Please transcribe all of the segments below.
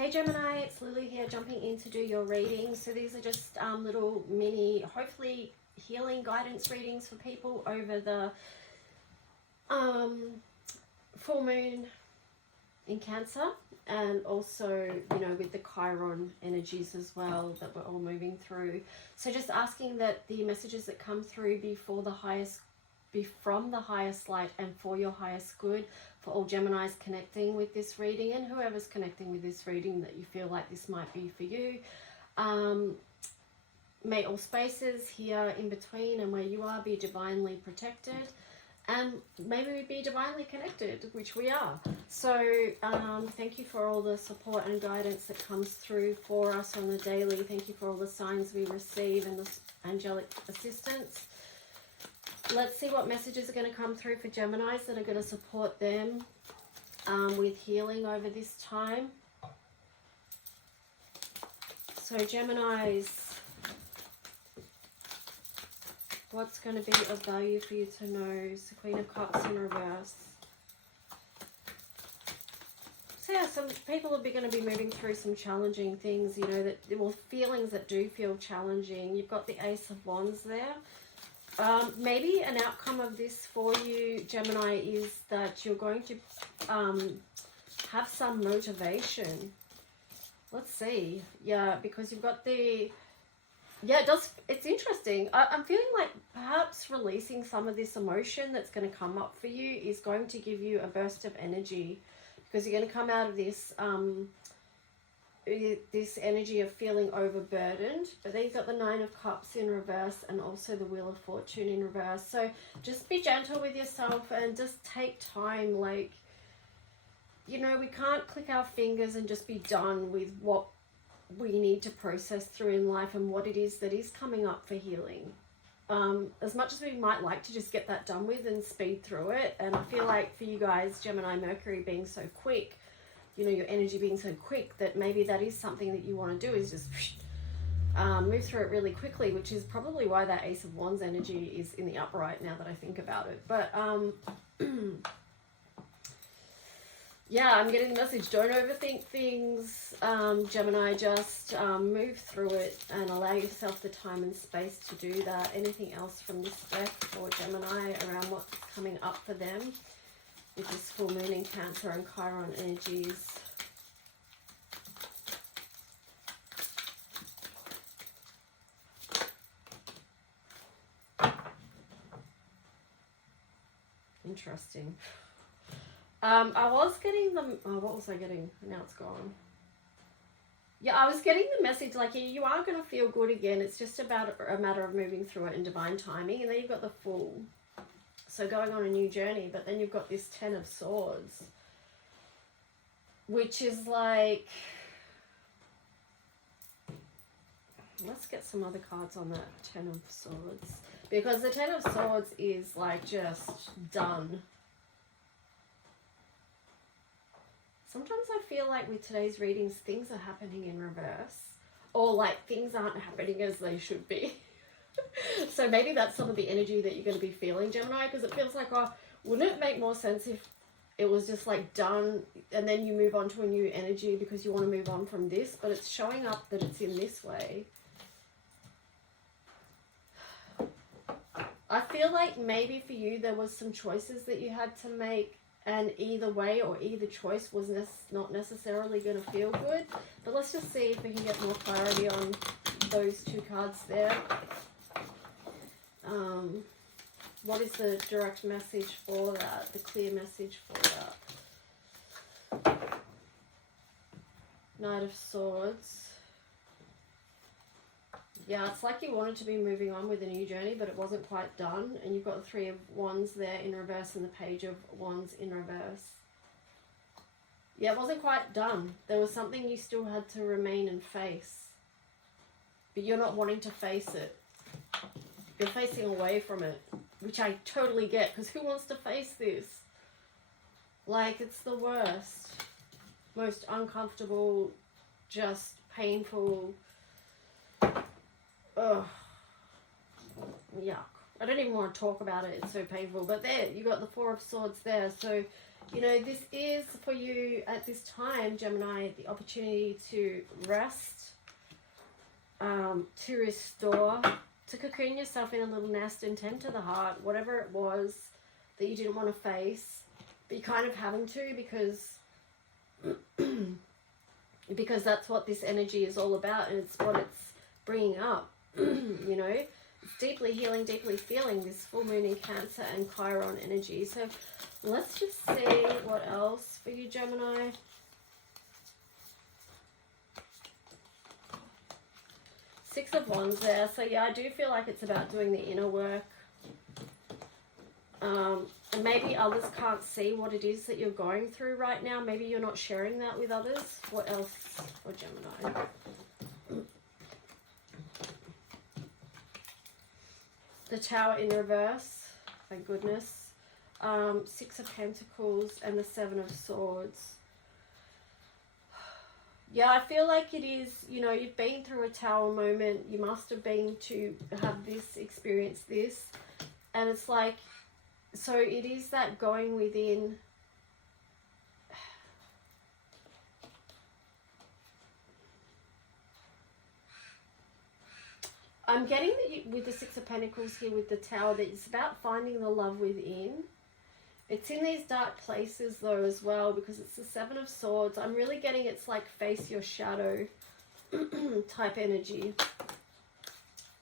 Hey Gemini, it's Lily here, jumping in to do your reading. So these are just little mini, hopefully healing guidance readings for people over the full moon in Cancer, and also, you know, with the Chiron energies as well that we're all moving through. So just asking that the messages that come through be from the highest light and for your highest good, for all Geminis connecting with this reading and whoever's connecting with this reading that you feel like this might be for you. May all spaces here in between and where you are be divinely protected, and maybe we be divinely connected, which we are. So thank you for all the support and guidance that comes through for us on the daily. Thank you for all the signs we receive and the angelic assistance. Let's see what messages are going to come through for Geminis that are going to support them with healing over this time. So Geminis, what's going to be of value for you to know? So Queen of Cups in reverse. So yeah, some people are going to be moving through some challenging things, you know, feelings that do feel challenging. You've got the Ace of Wands there. Maybe an outcome of this for you, Gemini, is that you're going to have some motivation. Let's see. Yeah, because you've got the... Yeah, it's interesting. I'm feeling like perhaps releasing some of this emotion that's going to come up for you is going to give you a burst of energy, because you're going to come out of this this energy of feeling overburdened. But then you've got the Nine of Cups in reverse and also the Wheel of Fortune in reverse. So just be gentle with yourself and just take time. Like, you know, we can't click our fingers and just be done with what we need to process through in life and what it is that is coming up for healing. As much as we might like to just get that done with and speed through it, and I feel like for you guys, Gemini, Mercury being so quick, you know, your energy being so quick, that maybe that is something that you want to do, is just move through it really quickly, which is probably why that Ace of Wands energy is in the upright now that I think about it. But yeah, I'm getting the message, don't overthink things, Gemini, just move through it and allow yourself the time and space to do that. Anything else from this deck for Gemini around what's coming up for them with this full moon in Cancer and Chiron energies? Interesting. I was getting them. Oh, what was I getting? Now it's gone. Yeah, I was getting the message like, yeah, you are going to feel good again. It's just about a matter of moving through it in divine timing. And then you've got the Fool. So going on a new journey. But then you've got this Ten of Swords, which is like... Let's get some other cards on that Ten of Swords. Because the Ten of Swords is like just done. Sometimes I feel like with today's readings, things are happening in reverse. Or like things aren't happening as they should be. So maybe that's some of the energy that you're going to be feeling, Gemini. Because it feels like, oh, wouldn't it make more sense if it was just like done and then you move on to a new energy because you want to move on from this? But it's showing up that it's in this way. I feel like maybe for you there was some choices that you had to make, and either way or either choice was not necessarily going to feel good. But let's just see if we can get more clarity on those two cards there. What is the direct message for that? The clear message for that? Knight of Swords. Yeah, it's like you wanted to be moving on with a new journey, but it wasn't quite done. And you've got the Three of Wands there in reverse and the Page of Wands in reverse. Yeah, it wasn't quite done. There was something you still had to remain and face. But you're not wanting to face it. You're facing away from it, which I totally get, because who wants to face this? Like, it's the worst. Most uncomfortable, just painful... Ugh. Yuck. I don't even want to talk about it. It's so painful. But there, you got the Four of Swords there. So You know, this is for you at this time, Gemini, the opportunity to rest, to restore, to cocoon yourself in a little nest and tend to the heart, whatever it was that you didn't want to face, but you're kind of having to because that's what this energy is all about, and it's what it's bringing up. You know, it's deeply healing, deeply feeling this full moon in Cancer and Chiron energy. So let's just see what else for you, Gemini. Six of Wands there. So yeah, I do feel like it's about doing the inner work. And maybe others can't see what it is that you're going through right now. Maybe you're not sharing that with others. What else for Gemini? The Tower in reverse. Thank goodness. Six of Pentacles and the Seven of Swords. Yeah, I feel like it is, you know, you've been through a Tower moment. You must have been to have this, experience this. And it's like, so it is that going within. I'm getting that you, with the Six of Pentacles here with the Tower, that it's about finding the love within. It's in these dark places though as well, because it's the Seven of Swords. I'm really getting it's like face your shadow type energy,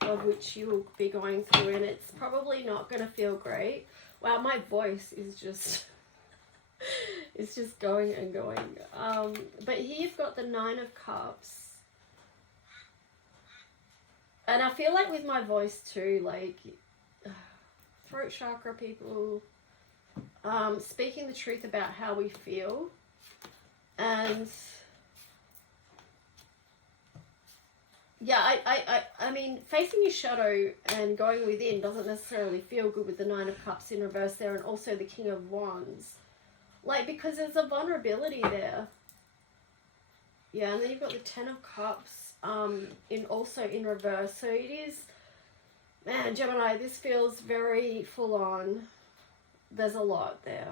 of which you will be going through, and it's probably not going to feel great. Wow, my voice is just it's just going and going. But here you've got the Nine of Cups. And I feel like with my voice too, like throat chakra people, speaking the truth about how we feel. And yeah, I mean, facing your shadow and going within doesn't necessarily feel good with the Nine of Cups in reverse there, and also the King of Wands. Like, because there's a vulnerability there. Yeah, and then you've got the Ten of Cups also in reverse. So it is, man, Gemini, this feels very full on. There's a lot there.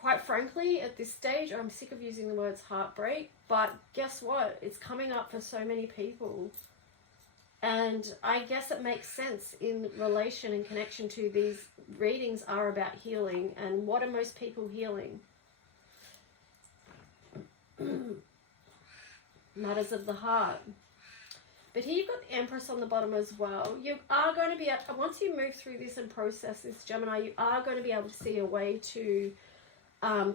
Quite frankly, at this stage, I'm sick of using the words heartbreak, but guess what? It's coming up for so many people. And I guess it makes sense in relation and connection to these readings are about healing. And what are most people healing? Matters of the heart. But here you've got the Empress on the bottom as well. You are going to be, once you move through this and process this, Gemini, you are going to be able to see a way to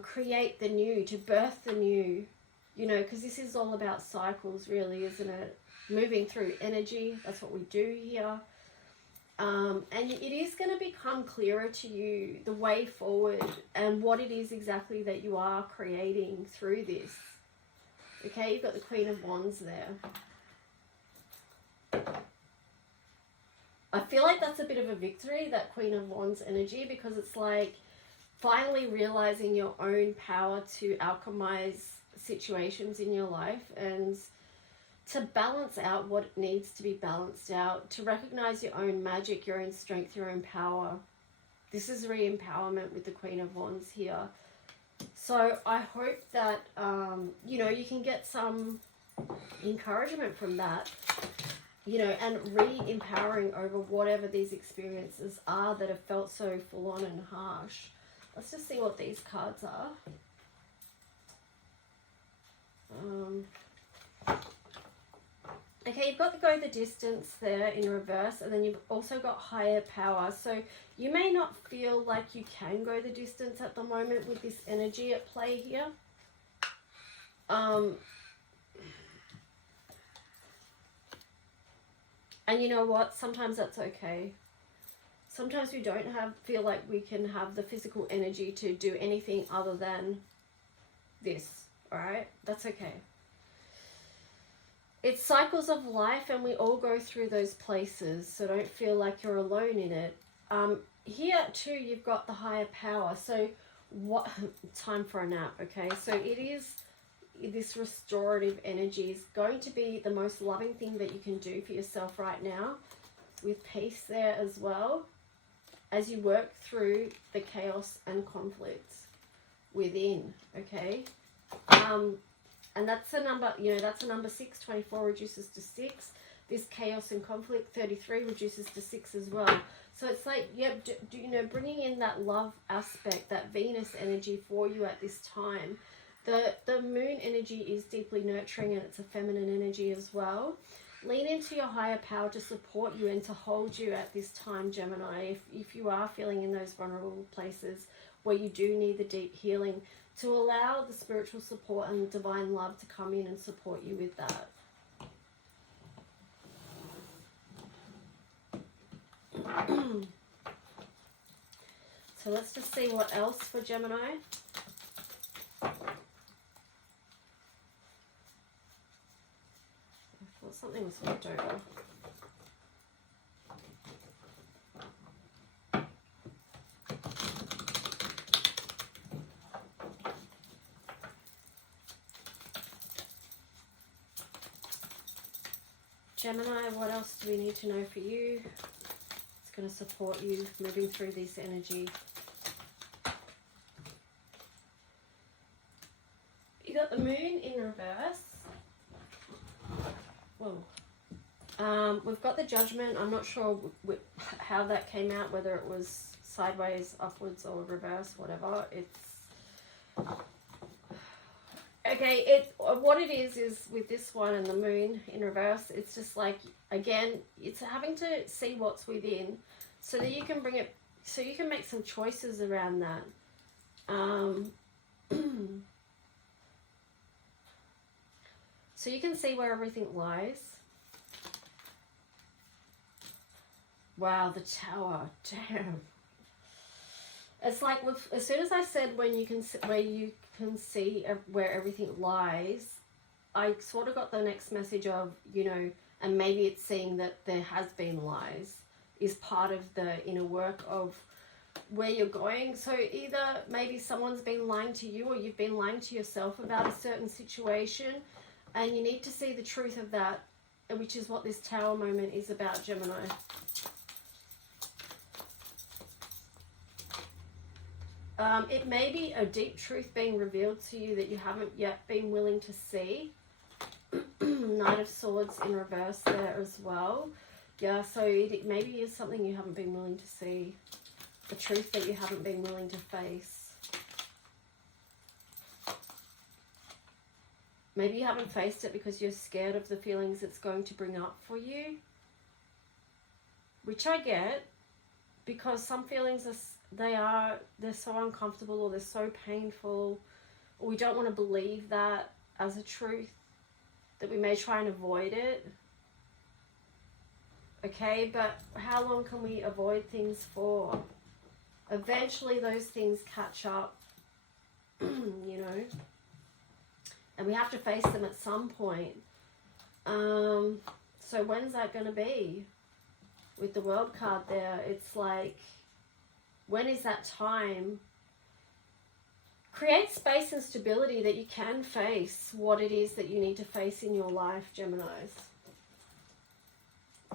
create the new, to birth the new, you know, because this is all about cycles really, isn't it? Moving through energy, that's what we do here. And it is going to become clearer to you the way forward and what it is exactly that you are creating through this. Okay, you've got the Queen of Wands there. I feel like that's a bit of a victory, that Queen of Wands energy, because it's like finally realizing your own power to alchemize situations in your life and to balance out what needs to be balanced out, to recognize your own magic, your own strength, your own power. This is re-empowerment with the Queen of Wands here. So I hope that, you know, you can get some encouragement from that, you know, and re-empowering over whatever these experiences are that have felt so full on and harsh. Let's just see what these cards are. Okay, you've got the go the distance there in reverse, and then you've also got higher power. So you may not feel like you can go the distance at the moment with this energy at play here. And you know what? Sometimes that's okay. Sometimes we don't feel like we can have the physical energy to do anything other than this, all right? That's okay. It's cycles of life, and we all go through those places, so don't feel like you're alone in it. Here too, you've got the higher power. So what? Time for a nap, okay? So it is, this restorative energy is going to be the most loving thing that you can do for yourself right now, with peace there as well. as you work through the chaos and conflicts within, okay? And that's a number, you know, that's a number 6. 24 reduces to 6. This chaos and conflict, 33, reduces to 6 as well. So it's like, yep, you know, bringing in that love aspect, that Venus energy for you at this time. The moon energy is deeply nurturing, and it's a feminine energy as well. Lean into your higher power to support you and to hold you at this time, Gemini. If you are feeling in those vulnerable places where you do need the deep healing, to allow the spiritual support and the divine love to come in and support you with that. So let's just see what else for Gemini. I thought something was flipped over. Gemini, what else do we need to know for you? It's going to support you moving through this energy. You got the moon in reverse. Whoa. We've got the judgment. I'm not sure how that came out, whether it was sideways, upwards, or reverse, whatever. It's okay. What it is with this one and the moon in reverse, it's just like, again, it's having to see what's within so that you can bring it, so you can make some choices around that. So you can see where everything lies. Wow, the Tower, damn. It's like as soon as I said where you can see where everything lies, I sort of got the next message of, you know, and maybe it's seeing that there has been lies is part of the inner work of where you're going. So either maybe someone's been lying to you, or you've been lying to yourself about a certain situation, and you need to see the truth of that, which is what this Tower moment is about, Gemini. It may be a deep truth being revealed to you that you haven't yet been willing to see. Knight of Swords in reverse there as well. Yeah, so it maybe is something you haven't been willing to see. The truth that you haven't been willing to face. Maybe you haven't faced it because you're scared of the feelings it's going to bring up for you. Which I get, because some feelings are, they're so uncomfortable, or they're so painful, or we don't want to believe that as a truth, that we may try and avoid it. Okay, but how long can we avoid things for? Eventually those things catch up, you know, and we have to face them at some point. So when's that going to be? With the World card there, it's like, when is that time? Create space and stability that you can face what it is that you need to face in your life, Geminis.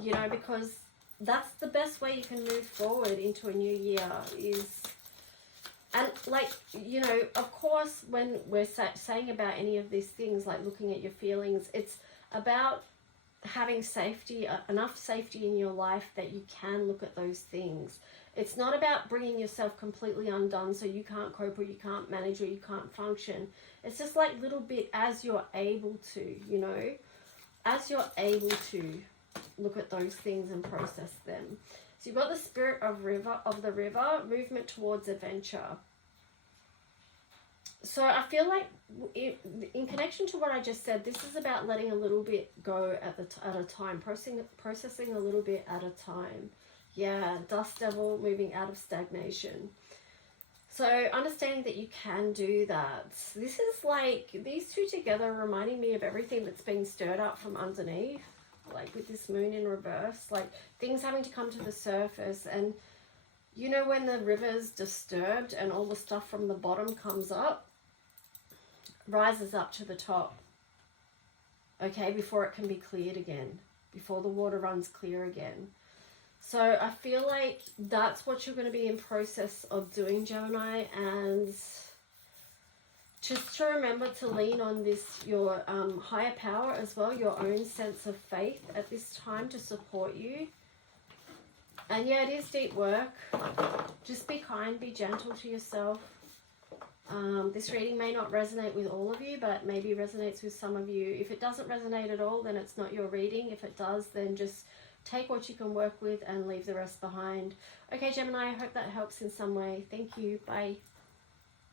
You know, because that's the best way you can move forward into a new year is, and like, you know, of course, when we're saying about any of these things, like looking at your feelings, it's about having safety, enough safety in your life that you can look at those things. It's not about bringing yourself completely undone so you can't cope, or you can't manage, or you can't function. It's just like little bit as you're able to, you know, as you're able to look at those things and process them. So you've got the Spirit of the river, movement towards adventure. So I feel like in connection to what I just said, this is about letting a little bit go at a time, processing a little bit at a time. Yeah, Dust Devil, moving out of stagnation. So understanding that you can do that. This is like, these two together reminding me of everything that's been stirred up from underneath, like with this moon in reverse, like things having to come to the surface. And you know, when the river's disturbed and all the stuff from the bottom comes up, rises up to the top, okay, before it can be cleared again, before the water runs clear again. So I feel like that's what you're going to be in process of doing, Gemini, and just to remember to lean on this, your higher power as well, your own sense of faith at this time to support you. And yeah, it is deep work. Just be kind, be gentle to yourself. This reading may not resonate with all of you, but maybe resonates with some of you. If it doesn't resonate at all, then it's not your reading. If it does, then just take what you can work with and leave the rest behind. Okay, Gemini, I hope that helps in some way. Thank you. Bye.